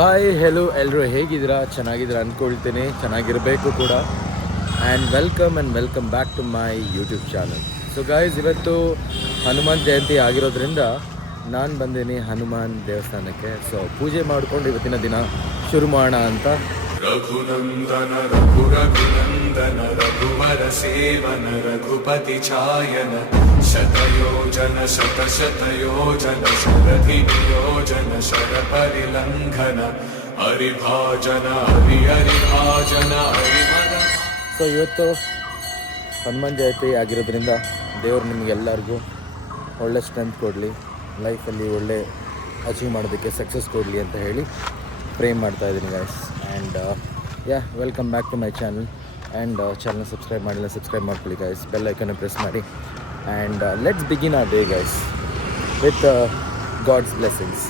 Hi hello ಎಲ್ಲರೂ ಹೇಗಿದ್ದೀರಾ? ಚೆನ್ನಾಗಿದ್ದೀರಾ ಅಂದ್ಕೊಳ್ತೀನಿ, ಚೆನ್ನಾಗಿರಬೇಕು ಕೂಡ. And welcome back to my YouTube channel. So guys, ಇವತ್ತು ಹನುಮಾನ್ ಜಯಂತಿ ಆಗಿರೋದ್ರಿಂದ ನಾನು ಬಂದೀನಿ ಹನುಮಾನ್ ದೇವಸ್ಥಾನಕ್ಕೆ. ಸೊ ಪೂಜೆ ಮಾಡಿಕೊಂಡು ಇವತ್ತಿನ ದಿನ ಶುರು ಮಾಡೋಣ ಅಂತ. ರಘುನಂದನ ರಘುನಂದನ ರಘುವರ ಸೇವನ ರಘುಪತಿ ಛಾಯನ ಶತಯೋಜನ ಶತಶತಯೋಜನ ಶರಧಿ ನಿಯೋಜನ ಶರ ಪರಿಲಂಘನ ಹರಿಭಾಜನ ಹರಿಭಾಜನ ಹರಿಮದ. ಸೊ ಇವತ್ತು ಹನುಮಾನ್ ಜಯಂತಿ ಆಗಿರೋದ್ರಿಂದ ದೇವರು ನಿಮಗೆಲ್ಲರಿಗೂ ಒಳ್ಳೆ ಸ್ಟ್ರೆಂತ್ ಕೊಡಲಿ, ಲೈಫಲ್ಲಿ ಒಳ್ಳೆ ಅಚೀವ್ ಮಾಡೋದಕ್ಕೆ ಸಕ್ಸಸ್ ಕೊಡಲಿ ಅಂತ ಹೇಳಿ ಪ್ರೇ ಮಾಡ್ತಾ ಇದ್ದೀನಿ guys. And welcome back to my channel. And channel subscribe ಮಾಡಿಲ್ಲ, ಸಬ್ಸ್ಕ್ರೈಬ್ ಮಾಡ್ಕೊಳ್ಳಿ ಗೈಸ್, ಬೆಲ್ ಐಕನ್ನ ಪ್ರೆಸ್ ಮಾಡಿ. And let's begin our day guys with God's blessings.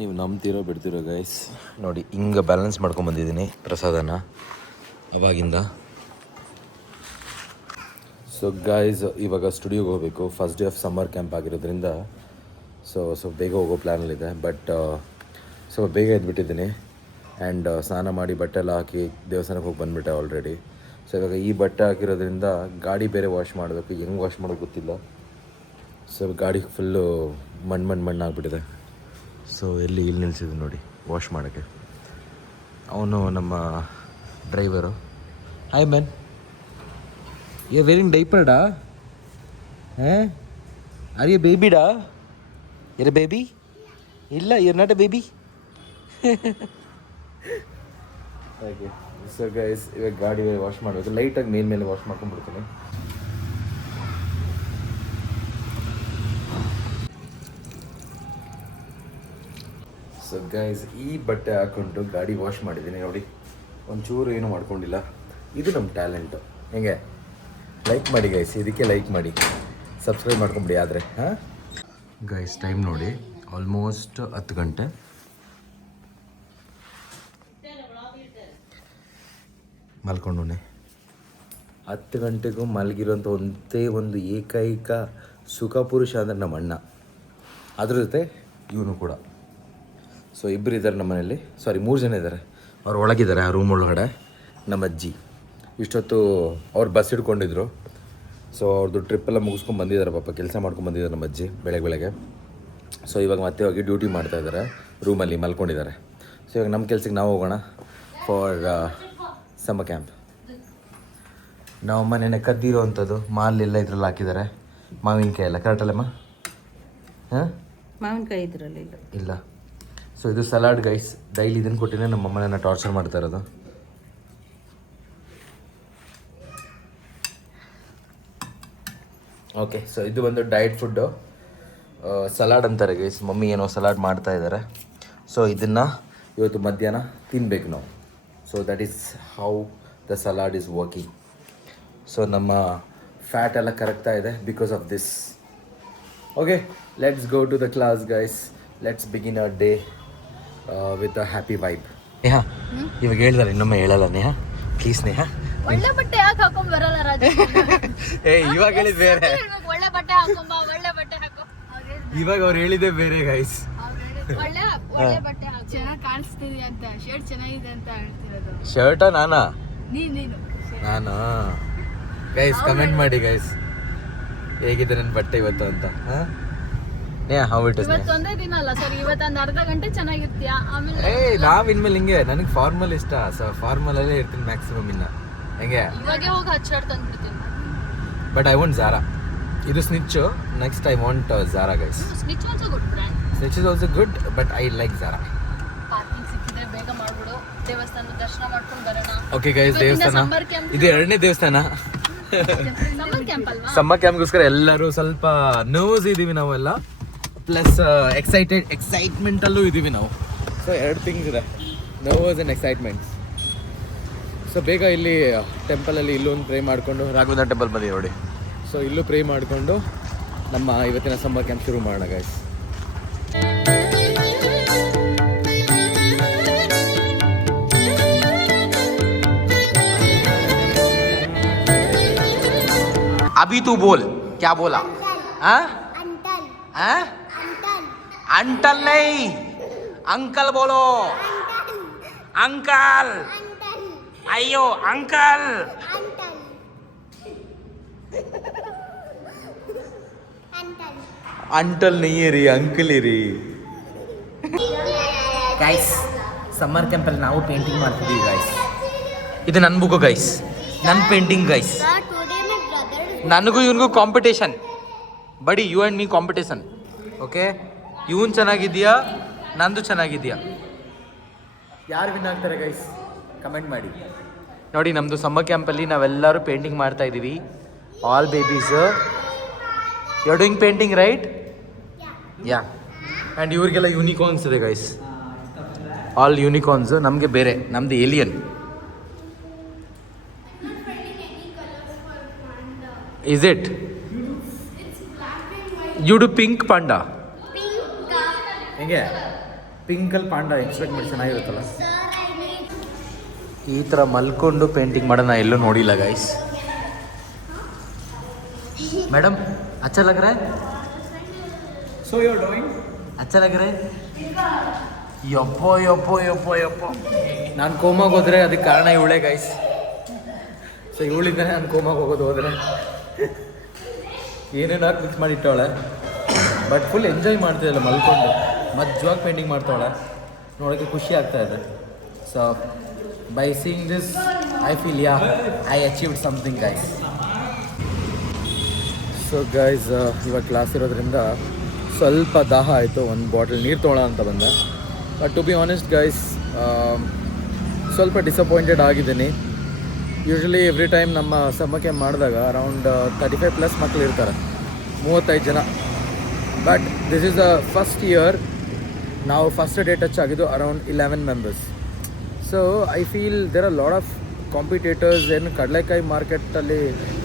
ನೀವು ನಂಬ್ತಿರೋ ಬಿಡ್ತಿರೋ ಗೈಸ್, ನೋಡಿ ಹಿಂಗೆ ಬ್ಯಾಲೆನ್ಸ್ ಮಾಡ್ಕೊಂಬಂದಿದ್ದೀನಿ ಪ್ರಸಾದನ ಅವಾಗಿಂದ. ಸೊ ಗೈಸ್, ಇವಾಗ ಸ್ಟುಡಿಯೋಗೆ ಹೋಗಬೇಕು. First day of summer camp ಆಗಿರೋದ್ರಿಂದ ಸೊ ಬೇಗ ಹೋಗೋ ಪ್ಲ್ಯಾನಲ್ಲಿದೆ. ಬಟ್ ಸ್ವಲ್ಪ ಬೇಗ ಎದ್ಬಿಟ್ಟಿದ್ದೀನಿ. ಆ್ಯಂಡ್ ಸ್ನಾನ ಮಾಡಿ ಬಟ್ಟೆ ಎಲ್ಲ ಹಾಕಿ ದೇವಸ್ಥಾನಕ್ಕೆ ಹೋಗಿ ಬಂದುಬಿಟ್ಟೆ ಆಲ್ರೆಡಿ. ಸೊ ಇವಾಗ ಈ ಬಟ್ಟೆ ಹಾಕಿರೋದ್ರಿಂದ ಗಾಡಿ ಬೇರೆ ವಾಶ್ ಮಾಡಬೇಕು. ಹೆಂಗೆ ವಾಶ್ ಮಾಡೋದು ಗೊತ್ತಿಲ್ಲ. ಸೊ ಗಾಡಿ ಫುಲ್ಲು ಮಣ್ಣು ಆಗಿಬಿಟ್ಟಿದೆ. ಸೊ ಇಲ್ಲಿ ನಿಲ್ಸಿದ್ದೀನಿ ನೋಡಿ ವಾಶ್ ಮಾಡೋಕ್ಕೆ. ಅವನು ನಮ್ಮ driver. Hi man, you are wearing ಡೈಪರ್ಡಾ? ಆರ್ ಯು ಬೇಬಿಡಾ? Your baby? ಇಲ್ಲ, ಯು ನಾಟ್ ಎ ಬೇಬಿ. ಹಾಗೆ ಸೊ ಗೈಸ್, ಇವಾಗ ಗಾಡಿ ವಾಶ್ ಮಾಡಬೇಕು. ಲೈಟಾಗಿ ಮೇಲೆ ವಾಶ್ ಮಾಡ್ಕೊಂಡ್ಬಿಡ್ತೀನಿ. ಸೊ ಗೈಸ್, ಈ ಬಟ್ಟೆ ಹಾಕ್ಕೊಂಡು ಗಾಡಿ ವಾಶ್ ಮಾಡಿದ್ದೀನಿ ನೋಡಿ. ಒಂಚೂರು ಏನೂ ಮಾಡ್ಕೊಂಡಿಲ್ಲ. ಇದು ನಮ್ಮ ಟ್ಯಾಲೆಂಟು. ಹೆಂಗೆ ಲೈಕ್ ಮಾಡಿ ಗೈಸ್, ಇದಕ್ಕೆ ಲೈಕ್ ಮಾಡಿ, ಸಬ್ಸ್ಕ್ರೈಬ್ ಮಾಡ್ಕೊಂಬಿಡಿ. ಆದರೆ ಹಾಂ ಗೈಸ್, ಟೈಮ್ ನೋಡಿ ಆಲ್ಮೋಸ್ಟ್ 10 ಗಂಟೆ. ಮಲ್ಕೊಂಡವನೆ 10 ಗಂಟೆಗೂ ಮಲಗಿರೋಂಥ ಒಂದೇ ಒಂದು ಏಕೈಕ ಸುಖ ಪುರುಷ ಅಂದರೆ ನಮ್ಮ ಅಣ್ಣ. ಅದ್ರ ಜೊತೆ ಇವನು ಕೂಡ. ಸೊ ಇಬ್ಬರು ಇದ್ದಾರೆ ನಮ್ಮ ಮನೇಲಿ. ಸಾರಿ, 3 ಜನ ಇದ್ದಾರೆ. ಅವ್ರು ಒಳಗಿದ್ದಾರೆ ಆ ರೂಮ್ ಒಳಗಡೆ. ನಮ್ಮ ಅಜ್ಜಿ ಇಷ್ಟೊತ್ತು ಅವ್ರು ಬಸ್ ಹಿಡ್ಕೊಂಡಿದ್ರು. ಸೊ ಅವ್ರದ್ದು ಟ್ರಿಪ್ಪೆಲ್ಲ ಮುಗಿಸ್ಕೊಂಡು ಬಂದಿದ್ದಾರೆ. ಪಾಪ ಕೆಲಸ ಮಾಡ್ಕೊಂಡು ಬಂದಿದ್ದಾರೆ ನಮ್ಮ ಅಜ್ಜಿ ಬೆಳಗ್ಗೆ. ಸೊ ಇವಾಗ ಮತ್ತೆ ಹೋಗಿ ಡ್ಯೂಟಿ ಮಾಡ್ತಾಯಿದ್ದಾರೆ, ರೂಮಲ್ಲಿ ಮಲ್ಕೊಂಡಿದ್ದಾರೆ. ಸೊ ಇವಾಗ ನಮ್ಮ ಕೆಲ್ಸಕ್ಕೆ ನಾವು ಹೋಗೋಣ ಫಾರ್ ಸಮ್ಮರ್ ಕ್ಯಾಂಪ್. ನಾವು ಮನೆಯೇ ಕದ್ದಿರೋ ಅಂಥದ್ದು ಮಾಲೆಲ್ಲ ಇದ್ರಲ್ಲಿ ಹಾಕಿದ್ದಾರೆ. ಮಾವಿನಕಾಯಿ ಎಲ್ಲ ಕರೆಕ್ಟಲ್ಲಮ್ಮ? ಹಾಂ, ಮಾವಿನಕಾಯಿ ಇದ್ರಲ್ಲಿ ಇಲ್ಲ. ಸೊ ಇದು ಸಲಾಡ್ ಗೈಸ್. ಡೈಲಿ ಇದನ್ನು ಕೊಟ್ಟಿನೇ ನಮ್ಮ ಅಮ್ಮನ ಟಾರ್ಚರ್ ಮಾಡ್ತಾ ಇರೋದು. ಓಕೆ, ಸೊ ಇದು ಒಂದು ಡಯಟ್ ಫುಡ್ಡು, ಸಲಾಡ್ ಅಂತಾರೆ ಗೈಸ್. ಮಮ್ಮಿ ಏನೋ ಸಲಾಡ್ ಮಾಡ್ತಾ ಇದ್ದಾರೆ. ಸೊ ಇದನ್ನು ಇವತ್ತು ಮಧ್ಯಾಹ್ನ ತಿನ್ನಬೇಕು ನಾವು. So that is how the salad is working. So ನಮ್ಮ ಫ್ಯಾಟ್ ಎಲ್ಲ ಕರಗ್ತಾ ಇದೆ because of this. Okay, let's go to the class guys. Let's begin our day with a happy vibe. Neha, ಇವಾಗ ಹೇಳಿದಾರೆ, ಇನ್ನೊಮ್ಮೆ ಹೇಳಲ್ಲ ನೇಹಾ ಪ್ಲೀಸ್. ನೇಹಾ, ಒಳ್ಳೆ ಬಟ್ಟೆ ಯಾಕೆ ಹಾಕೊಂಡ್ ಬರಲ್ಲ ರಾಜ? ಇವಾಗ ಹೇಳಿದ್ ಬೇರೆ, ಒಳ್ಳೆ ಬಟ್ಟೆ ಹಾಕೊಂಬ, ಒಳ್ಳೆ ಬಟ್ಟೆ ಹಾಕೋ. ಇವಾಗ ಅವ್ರು ಹೇಳಿದ್ದೆ ಬೇರೆ ಗೈಸ್. ಒಳ್ಳೆ ಬಟ್ಟೆ ಹಾಕೋ, ಚೆನ್ನಾಗಿ ಕಾಣಿಸ್ತಿದೆ ಅಂತ, ಶರ್ಟ್ ಚೆನ್ನಾಗಿದೆ ಅಂತ ಹೇಳ್ತಿರೋದು. ಶರ್ಟಾ ನಾನಾ? ನೀನು ನಾನು. ಗೈಸ್ ಕಮೆಂಟ್ ಮಾಡಿ ಗೈಸ್, ಹೇಗಿದೆ ನನ್ನ ಬಟ್ಟೆ ಇವತ್ತು ಅಂತ. ಇವತ್ತು ಒಂದೇ ದಿನ ಅಲ್ಲ ಸರ್, ಇವತ್ತೊಂದು ಅರ್ಧ ಗಂಟೆ ಚೆನ್ನಾಗಿರ್ತೀಯ. ಆಮೇಲೆ ನಾವ್ ಇನ್ಮೇಲೆ ಹಿಂಗೆ, ನನಗೆ ಫಾರ್ಮಲ್ ಇಷ್ಟ. ಸೊ ಫಾರ್ಮಲ್ ಅಲ್ಲೇ ಇರ್ತೀನಿ ಮ್ಯಾಕ್ಸಿಮಮ್. ಇನ್ನ ಹೆಂಗೆ ಇವಾಗೆ ಹೋಗಿ ಹತ್ತು ಶರ್ಟ್ ತಂದ್ಬಿಡ್ತೀನಿ. But I want Zara. ಇದು Snitch. Next I want Zara guys. Snitch also good brand. Snitch is also good, but I like Zara. Parking ಸಿಕ್ಕಿದ್ರೆ ಬೇಗ ಮಾಡ್ಬಿಡು, ದೇವಸ್ಥಾನ ದರ್ಶನ ಮಾಡ್ಕೊಂಡು ಬರೋಣ. ಓಕೆ ಗೈಸ್, ದೇವಸ್ಥಾನ ಇದು 2ನೇ ದೇವಸ್ಥಾನ. ಸಮ್ಮರ್ ಕ್ಯಾಂಪ್ ಅಲ್ವಾ? ಸಮ್ಮರ್ ಕ್ಯಾಂಪ್ಗೋಸ್ಕರ ಎಲ್ಲರೂ ಸ್ವಲ್ಪ ನರ್ವಸ್ ಇದ್ದೀವಿ ನಾವೆಲ್ಲ, ಪ್ಲಸ್ ಎಕ್ಸೈಟ್ಮೆಂಟಲ್ಲೂ ಇದ್ದೀವಿ ನಾವು. ಸೊ 2 ಥಿಂಗ್ಸ್ ಇದೆ, ನರ್ವಸ್ ಆ್ಯಂಡ್ ಎಕ್ಸೈಟ್ಮೆಂಟ್. ಸೊ ಬೇಗ ಇಲ್ಲಿ ಟೆಂಪಲಲ್ಲಿ ಇಲ್ಲೊಂದು ಪ್ರೇ ಮಾಡಿಕೊಂಡು, ರಾಘವೇಂದ್ರ ಟೆಂಪಲ್ ಬಂದಿ ನೋಡಿ. ಸೊ ಇಲ್ಲೂ ಪ್ರೇ ಮಾಡಿಕೊಂಡು ನಮ್ಮ ಇವತ್ತಿನ ಸಮ್ಮರ್ ಕ್ಯಾಂಪ್ ಶುರು ಮಾಡೋಣ ಗೈಸ್. अभी तू बोल, क्या बोला? हाँ? अंटल नहीं, ಅಂಕಲ್ ಬೋಲೋ ಅಂಕಲ್ ಅಯ್ಯೋ ಅಂಕಲ್ ಅಂಟಲ್ ನೀರಿ ಅಂಕಲ್ ಇರಿ ಗೈಸ್ ಸಮ್ಮರ್ ಕ್ಯಾಂಪಲ್ಲಿ ನಾವು ಪೇಂಟಿಂಗ್ ಮಾಡ್ತಿದ್ದೀವಿ ಗೈಸ್ ಇದು ನನ್ನ ಬುಕ್ಕು ಗೈಸ್ ನನ್ನ ಪೇಂಟಿಂಗ್ ಗೈಸ್ ನನಗೂ ಇವನಿಗೂ competition buddy you and me competition okay ಇವನ್ ಚೆನ್ನಾಗಿದೆಯಾ ನಂದು ಚೆನ್ನಾಗಿದೆಯಾ ಯಾರು ವಿನ್ ಆಗ್ತಾರೆ ಗೈಸ್ ಕಮೆಂಟ್ ಮಾಡಿ ನೋಡಿ ನಮ್ಮದು ಸಮ್ಮರ್ ಕ್ಯಾಂಪಲ್ಲಿ ನಾವೆಲ್ಲರೂ ಪೇಂಟಿಂಗ್ ಮಾಡ್ತಾ ಇದ್ದೀವಿ all babies you are doing painting right yeah and ಇವ್ರಿಗೆಲ್ಲ ಯೂನಿಕಾರ್ನ್ಸ್ ಇದೆ ಗೈಸ್ ಆಲ್ ಯೂನಿಕಾರ್ನ್ಸ್ ನಮಗೆ ಬೇರೆ ನಮ್ಮದು alien is it you do pink panda ಹೆಂಗೆ ಪಿಂಕಲ್ಲಿ ಪಾಂಡಾ ಎಕ್ಸ್ಪೆಕ್ಟ್ ಮಾಡಿ ಚೆನ್ನಾಗಿರುತ್ತಲ್ಲ ಈ ಥರ ಮಲ್ಕೊಂಡು ಪೇಂಟಿಂಗ್ ಮಾಡೋಣ ಎಲ್ಲೂ ನೋಡಿಲ್ಲ ಗೈಸ್ मैडम अच्छा लग रहा है So you're doing? अच्छा लग रहा है ಯಪ್ಪೋ ಯಪ್ಪೋ ಯಪ್ಪೋ ಯಪ್ಪೋ ನಾನು ಕೋಮಾಗ ಹೋದ್ರೆ ಅದಕ್ಕೆ ಕಾರಣ ಇವಳೇ ಗೈಸ್ ಸೊ ಇವಳಿಂದನೇ ನಾನು ಕೋಮಾಗ ಹೋಗೋದು ಹೋದರೆ ಏನೇನು ಹಾಕಿ ಮಿಕ್ಸ್ ಮಾಡಿ ಇಟ್ಟವಳೆ ಬಟ್ ಫುಲ್ ಎಂಜಾಯ್ ಮಾಡ್ತಿದ್ದಲ್ಲ ಮಲ್ಕೊಂಡು ಮಜ್ಜವಾಗಿ ಪೇಂಟಿಂಗ್ ಮಾಡ್ತಾವಳೆ ನೋಡೋಕ್ಕೆ ಖುಷಿ ಆಗ್ತಾ ಇದೆ so by seeing this I feel yeah I achieved something guys so guys ಇವಾಗ ಕ್ಲಾಸ್ ಇರೋದ್ರಿಂದ ಸ್ವಲ್ಪ ದಾಹ ಆಯಿತು ಒಂದು ಬಾಟಲ್ ನೀರು ತೊಗೊಳ ಅಂತ ಬಂದೆ but to be honest guys ಸ್ವಲ್ಪ ಡಿಸಪಾಯಿಂಟೆಡ್ ಆಗಿದ್ದೀನಿ ಯೂಶ್ವಲಿ ಎವ್ರಿ ಟೈಮ್ ನಮ್ಮ ಸಮ್ಮರ್ ಕ್ಯಾಂಪ್ ಮಾಡಿದಾಗ ಅರೌಂಡ್ 35+ ಮಕ್ಕಳು ಇರ್ತಾರೆ 35 ಜನ but this is the first year ನಾವು ಫಸ್ಟ್ ಡೇ ಟಚ್ ಆಗಿದ್ದು around 11 members so I feel there are lot of competitors ಏನು ಕಡಲೆಕಾಯಿ ಮಾರ್ಕೆಟಲ್ಲಿ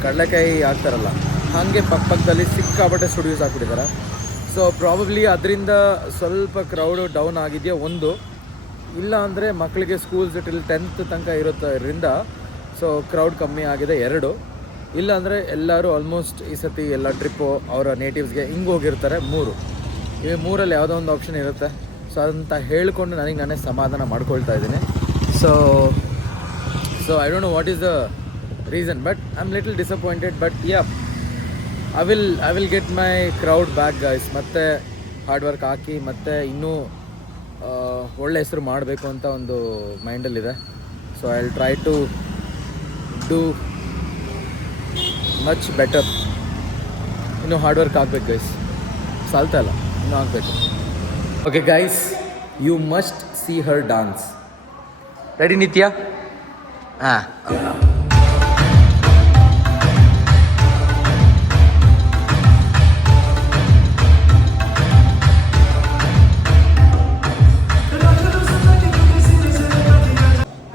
ಕಡಲೆಕಾಯಿ ಹಾಕ್ತಾರಲ್ಲ ಹಾಗೆ ಪಕ್ಕದಲ್ಲಿ ಸಿಕ್ಕಾಪಟ್ಟೆ ಸ್ಟುಡಿಯೋಸ್ ಹಾಕ್ಬಿಟ್ಟಿದ್ದಾರೆ ಸೊ ಪ್ರಾಬಬ್ಲಿ ಅದರಿಂದ ಸ್ವಲ್ಪ ಕ್ರೌಡು ಡೌನ್ ಆಗಿದೆಯಾ ಒಂದು ಇಲ್ಲ ಅಂದರೆ ಮಕ್ಕಳಿಗೆ ಸ್ಕೂಲ್ಸ್ ಟಿಲ್ 10th ತನಕ ಇರೋದ್ರಿಂದ ಸೊ ಕ್ರೌಡ್ ಕಮ್ಮಿ ಆಗಿದೆ 2 ಇಲ್ಲ ಅಂದರೆ ಎಲ್ಲರೂ ಆಲ್ಮೋಸ್ಟ್ ಈ ಸತಿ ಎಲ್ಲ ಟ್ರಿಪ್ಪು ಅವರ ನೇಟಿವ್ಸ್ಗೆ ಹಿಂಗೆ ಹೋಗಿರ್ತಾರೆ 3 ಈ 3ರಲ್ಲಿ ಯಾವುದೋ ಒಂದು ಆಪ್ಷನ್ ಇರುತ್ತೆ ಸೊ ಅದಂತ ಹೇಳ್ಕೊಂಡು ನನಗೆ ನಾನೇ ಸಮಾಧಾನ ಮಾಡ್ಕೊಳ್ತಾ ಇದ್ದೀನಿ so I don't know what is the reason but I am little disappointed but yeah I will get my crowd back guys ಮತ್ತೆ ಹಾರ್ಡ್ ವರ್ಕ್ ಹಾಕಿ ಮತ್ತೆ ಇನ್ನೂ ಒಳ್ಳೆ ಹೆಸರು ಮಾಡಬೇಕು ಅಂತ ಒಂದು ಮೈಂಡಲ್ಲಿದೆ so I will try to do much better ಇನ್ನೂ ಹಾರ್ಡ್ ವರ್ಕ್ ಆಗಬೇಕು ಗೈಸ್ ಸಾಲ್ತಾ ಇಲ್ಲ ಇನ್ನೂ ಆಗಬೇಕು okay guys you must see her dance ready Nithya ಹಾಂ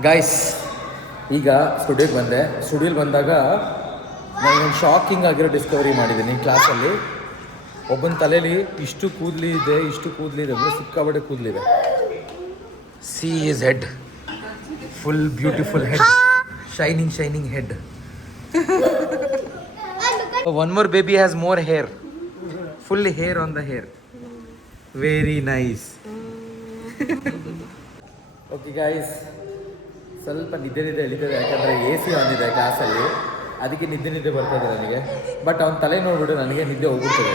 ಗೈಸ್ ಈಗ ಸ್ಟುಡಿಯೋಗೆ ಬಂದೆ ಸ್ಟುಡಿಯೋಲಿ ಬಂದಾಗ ನಾನೊಂದು ಶಾಕಿಂಗ್ ಆಗಿರೋ ಡಿಸ್ಕವರಿ ಮಾಡಿದ್ದೀನಿ ಕ್ಲಾಸಲ್ಲಿ ಒಬ್ಬನ ತಲೆಯಲ್ಲಿ ಇಷ್ಟು ಕೂದಲಿದೆ ಅಂದರೆ ಸಿಕ್ಕಾಬಟ್ಟೆ ಕೂದಲಿದೆ she is head full beautiful head shining head one more baby has more hair full hair on the hair very nice okay guys ಸ್ವಲ್ಪ ನಿದ್ದೆ ಎಳಿತದೆ ಯಾಕಂದರೆ ಎ ಸಿ ಆನ್ ಇದೆ ಕ್ಲಾಸಲ್ಲಿ ಅದಕ್ಕೆ ನಿದ್ದೆ ಬರ್ತದೆ ನನಗೆ ಬಟ್ ಅವ್ನ ತಲೆ ನೋಡ್ಬಿಟ್ಟು ನನಗೆ ನಿದ್ದೆ ಹೋಗ್ಬಿಡ್ತದೆ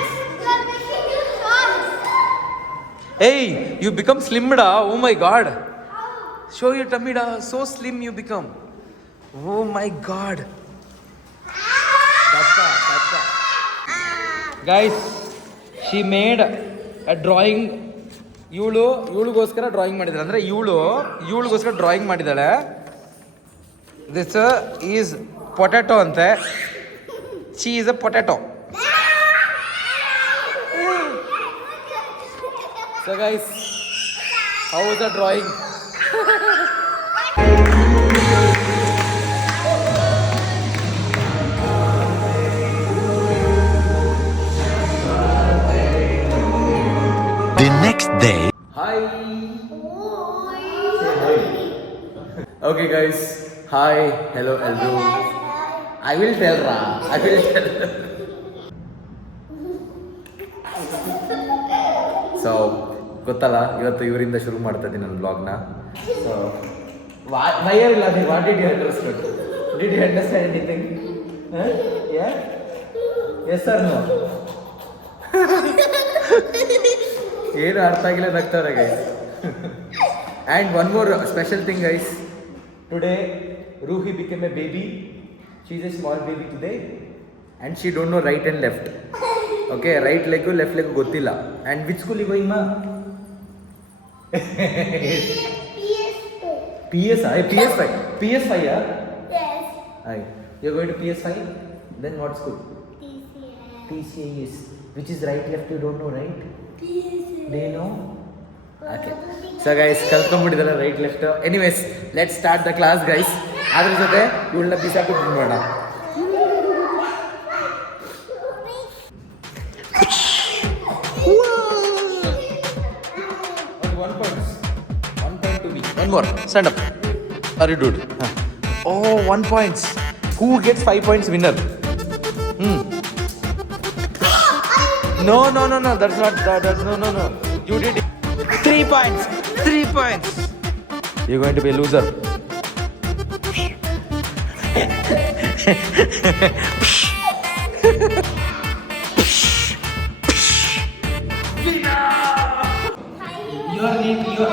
ಏಯ್ ಯು ಬಿಕಮ್ ಸ್ಲಿಮ್ಡಾ oh my God show you ಟಮಿಡಾ so slim you become oh my God guys she made a drawing ಇವಳಿಗೋಸ್ಕರ ಡ್ರಾಯಿಂಗ್ ಮಾಡಿದ್ದಾಳೆ ಅಂದರೆ ಇವಳಿಗೋಸ್ಕರ ಡ್ರಾಯಿಂಗ್ ಮಾಡಿದ್ದಾಳೆ ದಿಸ್ ಈಸ್ ಪೊಟ್ಯಾಟೊ ಅಂತೆ she is a potato so guys how is the drawing The next day. Hi. Okay guys. Hi. Hello. I will tell Ra. So ಗೊತ್ತಲ್ಲ ಇವತ್ತು ಇವರಿಂದ ಶುರು ಮಾಡ್ತಾ ಇದ್ದೀನಿ ನನ್ನ ಬ್ಲಾಗ್ನ. ಸೊ ವೈಯರ್ ಇಲ್ಲ ನೀವು what did you understand? Did you understand anything? Yes sir no? ಏನು ಅರ್ಥ ಆಗಿಲ್ಲ ನಗ್ತವ್ರೆ guys. And one more special thing guys, today Roohi became a baby. She is a small baby today and she don't know right and left. Okay, right leg left leg ಗೊತ್ತಿಲ್ಲ. And which ಸ್ಕೂಲಿಗೆ ಹೋಗಿ ಮಾ? PS5? PS5? Yes. Aye. You're going to PS5? Then what school? TCS. Which is right, left, you don't know, right? Do you know? Okay. So guys, ಕಲ್ತ್ಕೊಂಡ್ಬಿಟ್ಟಿದ್ದಾರೆ right left. Anyways, let's start the class guys. ಅದ್ರ ಜೊತೆ ಇವಳನ್ನ ಬಿಸಾಕ್ಬಿಟ್ಟು ಮಾಡೋಣ. One more. Stand up. Are you dude? Oh, 1 point. Who gets 5 points winner? No. That's not that. No. You did it. 3 points. 3 points. You're going to be a loser.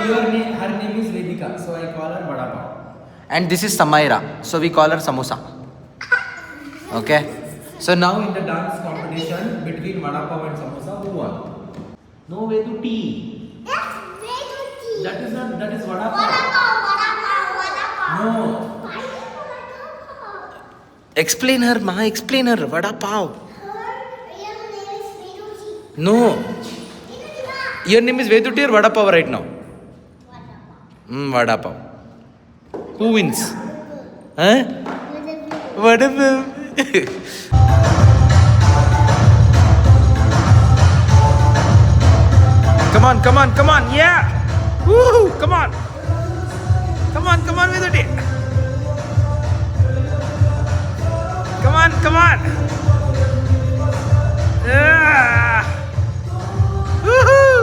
Your name, her name is Vedika, so I call her Vada Pav. And this is Samaira, so we call her Samosa. Okay. So now in the dance competition between Vada Pav and Samosa, who won? No way to tea. That is Vada Pav. No. Explain her, Ma. Explain her. Vada Pav. No. Your name is Veduti or Vada Pav right now? Vada Pav. Who wins? Huh? Vada Pav. Come on. Yeah. Woo! Come on, Veduti. Come on. Yeah. Woohoo!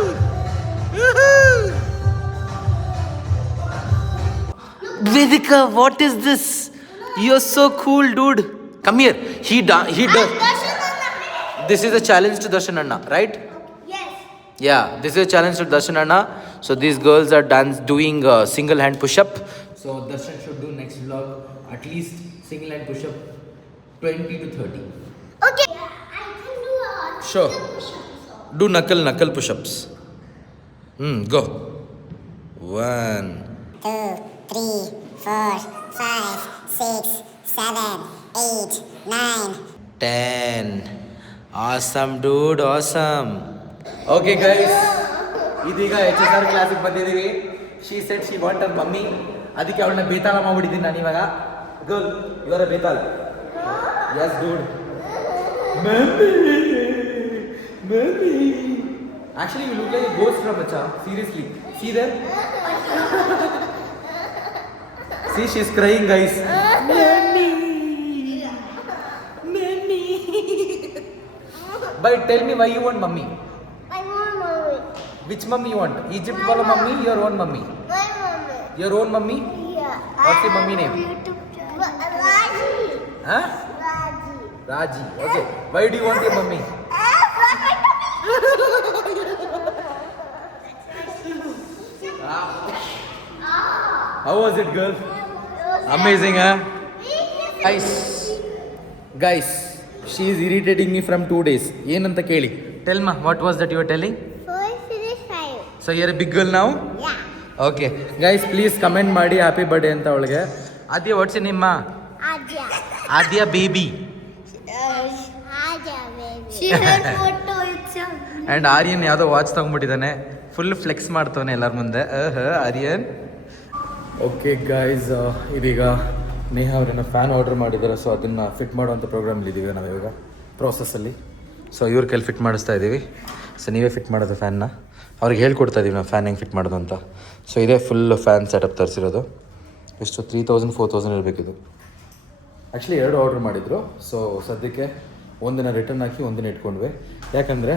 Vedika, what is this? You're so cool, dude. Come here. He does. This is a challenge to Darshan Anna, right? Yes. Yeah, this is a challenge to Darshan Anna. So these girls are doing single hand push-up. So Darshan should do next vlog at least single hand push-up 20 to 30. Okay. I can do Sure. Do knuckle push-ups. Go. 1, 2, 3, 4, 5, 6, 7, 8, 9. 10. Awesome, dude. Awesome. Okay, guys. ಇದೀಗ HSR ಕ್ಲಾಸಿಗೆ ಬಂದಿದ್ದೀವಿ. She said she want her mummy. ಅದಕ್ಕೆ ಅವಳನ್ನ ಬೇತಾಳ ಮಾಡ್ಬಿಟ್ಟಿದ್ದೀನಿ ನಾನು ಇವಾಗ. Girl, you are a ಬೇತಾಲ್. Yes dude. Mummy. Actually, you look like a ghost from Acha. Seriously. See there? See, she's crying, guys. Mummy. But tell me why you want mummy. I want mommy. Which mummy you want? Egypt wala mummy, your own mummy? My mommy. Your own mummy? Yeah. What's your mummy name? YouTube channel. Raji. Huh? Raji. Raji. Okay. Why do you want your mummy? How was it, girl? Amazing, huh? Guys, she is irritating me from 2 days. ಏನಂತ ಕೇಳಿ. Tell ma, what was that you were telling? 4 finish 5. So you're a big girl now? Yeah. Okay. Guys, please comment ಮಾಡಿ happy birthday ಅಂತ ಅವಳಿಗೆ. Adya, what's your name, ma? Adya. Adya baby. Adya baby. She had photo itself. And Aryan ಯಾವುದೋ watch ತೊಗೊಂಡ್ಬಿಟ್ಟಿದ್ದಾನೆ. Full flex ಮಾಡ್ತವನೆ ಎಲ್ಲರ ಮುಂದೆ. Aryan. Okay guys, ಇದೀಗ ನೇಹಾ ಅವ್ರನ್ನ ಫ್ಯಾನ್ ಆರ್ಡರ್ ಮಾಡಿದ್ದಾರೆ. ಸೊ ಅದನ್ನು ಫಿಟ್ ಮಾಡುವಂಥ ಪ್ರೋಗ್ರಾಮಲ್ಲಿದ್ದೀವಿ ನಾವು ಇವಾಗ ಪ್ರೋಸೆಸ್ಸಲ್ಲಿ. ಸೊ ಇವ್ರ ಕೈಲಿ ಫಿಟ್ ಮಾಡಿಸ್ತಾ ಇದ್ದೀವಿ. ಸೊ ನೀವೇ ಫಿಟ್ ಮಾಡೋದು ಫ್ಯಾನ್ನ. ಅವ್ರಿಗೆ ಹೇಳ್ಕೊಡ್ತಾ ಇದ್ದೀವಿ ನಾವು ಫ್ಯಾನ್ ಹೆಂಗೆ ಫಿಟ್ ಮಾಡೋದು ಅಂತ. ಸೊ ಇದೇ ಫುಲ್ ಫ್ಯಾನ್ ಸೆಟಪ್ ತರಿಸಿರೋದು. ಎಷ್ಟು 3000-4000 ಇರಬೇಕಿದು. ಆ್ಯಕ್ಚುಲಿ 2 ಆರ್ಡ್ರ್ ಮಾಡಿದರು. ಸೊ ಸದ್ಯಕ್ಕೆ ಒಂದಿನ ರಿಟರ್ನ್ ಹಾಕಿ ಒಂದಿನ ಇಟ್ಕೊಂಡ್ವಿ. ಯಾಕಂದರೆ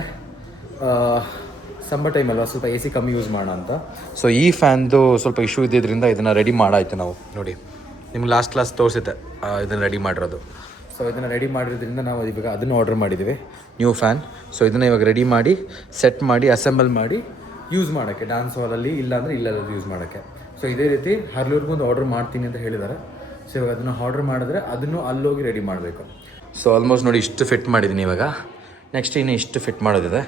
ಸಮ್ಮರ್ ಟೈಮ್ ಅಲ್ವಾ ಸ್ವಲ್ಪ ಎ ಸಿ ಕಮ್ಮಿ ಯೂಸ್ ಮಾಡೋಣ ಅಂತ. ಸೊ ಈ ಫ್ಯಾನ್ದು ಸ್ವಲ್ಪ ಇಶ್ಯೂ ಇದ್ದಿದ್ದರಿಂದ ಇದನ್ನು ರೆಡಿ ಮಾಡಾಯ್ತು ನಾವು. ನೋಡಿ ನಿಮ್ಗೆ ಲಾಸ್ಟ್ ಕ್ಲಾಸ್ ತೋರಿಸುತ್ತೆ ಇದನ್ನು ರೆಡಿ ಮಾಡಿರೋದು. ಸೊ ಇದನ್ನು ರೆಡಿ ಮಾಡಿರೋದ್ರಿಂದ ನಾವು ಇವಾಗ ಅದನ್ನು ಆರ್ಡರ್ ಮಾಡಿದ್ದೀವಿ, ನ್ಯೂ ಫ್ಯಾನ್. ಸೊ ಇದನ್ನು ಇವಾಗ ರೆಡಿ ಮಾಡಿ ಸೆಟ್ ಮಾಡಿ ಅಸೆಂಬಲ್ ಮಾಡಿ ಯೂಸ್ ಮಾಡೋಕ್ಕೆ ಡ್ಯಾನ್ಸ್ ಹಾಲಲ್ಲಿ ಇಲ್ಲಾಂದರೆ ಇಲ್ಲೆಲ್ಲ ಯೂಸ್ ಮಾಡೋಕ್ಕೆ. ಸೊ ಇದೇ ರೀತಿ ಹರ್ಲೂರ್ಗೂ ಒಂದು ಆರ್ಡರ್ ಮಾಡ್ತೀನಿ ಅಂತ ಹೇಳಿದ್ದಾರೆ. ಸೊ ಇವಾಗ ಅದನ್ನು ಆರ್ಡರ್ ಮಾಡಿದ್ರೆ ಅದನ್ನು ಅಲ್ಲೋಗಿ ರೆಡಿ ಮಾಡಬೇಕು. ಸೊ ಆಲ್ಮೋಸ್ಟ್ ನೋಡಿ ಇಷ್ಟು ಫಿಟ್ ಮಾಡಿದ್ದೀನಿ ಇವಾಗ. ನೆಕ್ಸ್ಟ್ ಇನ್ನು ಇಷ್ಟು ಫಿಟ್ ಮಾಡೋದಿದೆ.